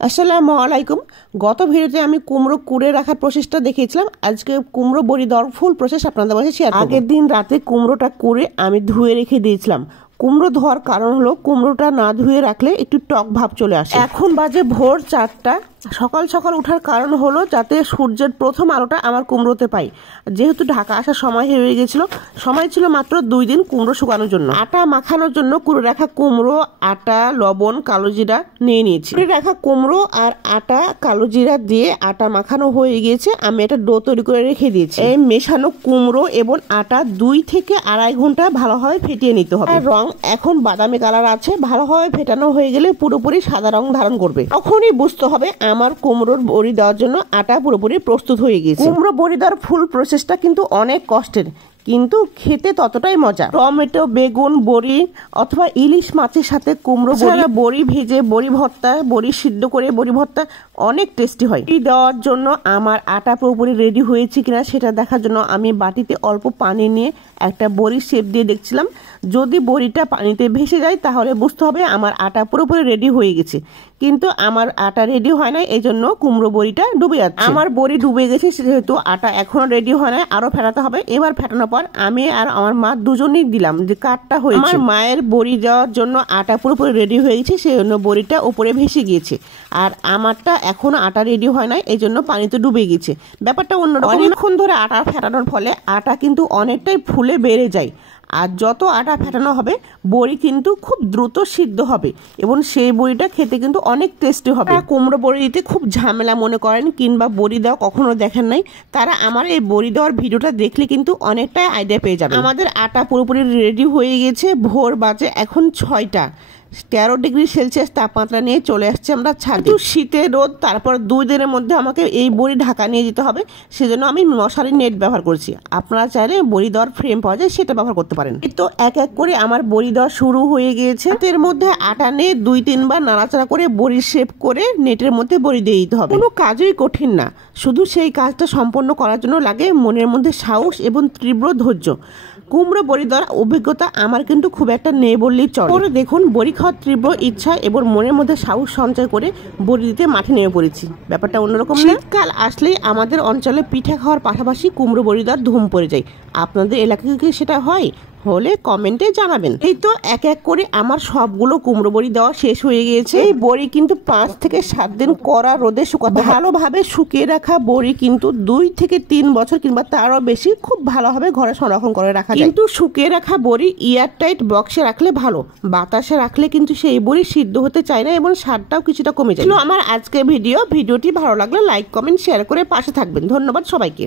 আসসালামু আলাইকুম। গত ভিডিওতে আমি কুমড়ো কুড়ে রাখার প্রসেসটা দেখিয়েছিলাম। আজকে কুমড়ো বড়ি দেওয়ার ফুল প্রসেস আপনাদের মাঝে শেয়ার করব। আগের দিন রাতে কুমড়োটা কুড়ে আমি ধুয়ে রেখে দিয়েছিলাম। কুমড়ো ধোয়ার কারণ হলো কুমড়োটা না ধুয়ে রাখলে একটু টক ভাব চলে আসে। এখন বাজে ভোর 4টা। সকাল সকাল ওঠার কারণ হলো যাতে সূর্যের প্রথম আলোটা আমার কুমড়োতে পাই। যেহেতু ঢাকা আসার সময় হয়ে গেছিল, সময় ছিল মাত্র 2 দিন কুমড়ো শুকানোর জন্য। আটা মাখানোর জন্য কুড়ে রাখা কুমড়ো, আটা, লবণ, কালো জিরা নিয়ে নিয়েছি। কুড়ে রাখা কুমড়ো আর আটা, কালো জিরা দিয়ে আটা মাখানো হয়ে গিয়েছে। আমি এটা ডো তৈরি করে রেখে দিয়েছি। এই মেশানো কুমড়ো এবং আটা 2 থেকে আড়াই ঘন্টা ভালোভাবে ফেটিয়ে নিতে হবে। রং এখন বাদামি কালার আছে, ভালোভাবে ফেটানো হয়ে গেলে পুরোপুরি সাদা রং ধারণ করবে। তখনই বুঝতে হবে আমার কুমড়োর বড়ি দেওয়ার জন্য আটা পুরোপুরি প্রস্তুত হয়ে গেছে। কুমড়ো বড়ি দেওয়ার ফুল প্রসেসটা কিন্তু অনেক কষ্টের, কিন্তু খেতে ততটাই মজা। টমেটো, বেগুন, বড়ি অথবা ইলিশ মাছের সাথে কুমড়ো বড়ি ভেজে বড়ি ভর্তা, বড়ি সিদ্ধ করে বড়ি ভর্তা অনেক টেস্টি হয়। বড়ি দেওয়ার জন্য আমার আটা পুরোপুরি রেডি হয়েছে কিনা সেটা দেখার জন্য আমি বাটিতে অল্প পানি নিয়ে একটা বড়ির শেপ দিয়ে দেখছিলাম। যদি বড়িটা পানিতে ভেসে যায় তাহলে বুঝতে হবে আমার আটা পুরোপুরি রেডি হয়ে গেছে, কিন্তু আমার আটা রেডি হয় না, এই জন্য কুমড়ো বড়িটা ডুবে যাচ্ছে। আমার বড়ি ডুবে গেছে, যেহেতু আটা এখনো রেডি হয় না, আরো ফেটাতে হবে। এবার ফেটানোর পর আমি আর আমার মা দুজনেই দিলাম যে কাঠটা হয়েছে। আমার মায়ের বড়ি দেওয়ার জন্য আটা পুরোপুরি রেডি হয়ে গেছে, সেই জন্য বড়িটা উপরে ভেসে গিয়েছে। আর আমারটা এখনো আটা রেডি হয় না, এই জন্য পানিতে ডুবে গেছে। ব্যাপারটা অন্যরকম। অনেকক্ষণ ধরে আটা ফেটানোর ফলে আটা কিন্তু অনেকটাই ফুলে বেড়ে যায়। আর যত আটা ফেটানো হবে বড়ি কিন্তু খুব দ্রুত সিদ্ধ হবে এবং সেই বড়িটা খেতে কিন্তু অনেক টেস্টি হবে। কুমড়ো বড়ি দিতে খুব ঝামেলা মনে করেন কিংবা বড়ি দেওয়া কখনো দেখেন নাই, তারা আমার এই বড়ি দেওয়ার ভিডিওটা দেখলে কিন্তু অনেকটাই আইডিয়া পেয়ে যাবে। আমাদের আটা পুরোপুরি রেডি হয়ে গেছে। ভোর বাজে এখন 6টা। 13 ডিগ্রি সেলসিয়াস তাপমাত্রা নিয়ে চলে আসছে আমরা ছাদে। শীতের রোদ, তারপর 2 দিনের মধ্যে আমাকে এই বড়ি ঢাকা নিয়ে যেতে হবে, সেজন্য আমি মশারি নেট ব্যবহার করছি। আপনারা চাইলে বড়ি দেওয়ার ফ্রেম পাওয়া যায়, সেটা ব্যবহার করতে পারেন। তো এক এক করে আমার বড়ি দেওয়া শুরু হয়ে গিয়েছে। এর মধ্যে আটা নিয়ে 2-3 বার নাড়াচাড়া করে বড়ি শেপ করে নেটের মধ্যে বড়ি দিয়ে দিতে হবে। কোনো কাজই কঠিন না, শুধু সেই কাজটা সম্পন্ন করার জন্য লাগে মনের মধ্যে সাহস এবং তীব্র ধৈর্য। কুমড়ো বড়ি দেওয়ার অভিজ্ঞতা আমার কিন্তু খুব একটা নেই বললেই চলে। দেখুন, বড়ি খাওয়ার তীব্র ইচ্ছা এবং মনের মধ্যে সাহস সঞ্চয় করে বড়ি দিতে মাঠে নেমে পড়েছি। ব্যাপারটা অন্যরকম। শীতকাল আসলেই আমাদের অঞ্চলে পিঠা খাওয়ার পাশাপাশি কুমড়ো বড়ি দেওয়ার ধুম পড়ে যায়। আপনাদের এলাকায় কি সেটা হয়? হলে কমেন্টে জানাবেন। এই তো এক এক করে আমার সবগুলো কুমড়ো বড়ি দেওয়া শেষ হয়ে গিয়েছে। এই বড়ি কিন্তু 5 থেকে 7 দিন কড়া রোদে শুকাতে, ভালোভাবে শুকিয়ে রাখা বড়ি কিন্তু 2 থেকে 3 বছর কিংবা তারও বেশি খুব ভালোভাবে ঘরে সংরক্ষণ করে রাখা যায়। কিন্তু শুকিয়ে রাখা বড়ি এয়ারটাইট বক্সে রাখলে ভালো, বাতাসে রাখলে কিন্তু সেই বড়ি সিদ্ধ হতে চায় না এবং স্বাদটাও কিছুটা কমে যায়। আমার আজকের ভিডিওটি ভালো লাগলে লাইক, কমেন্ট, শেয়ার করে পাশে থাকবেন। ধন্যবাদ সবাইকে।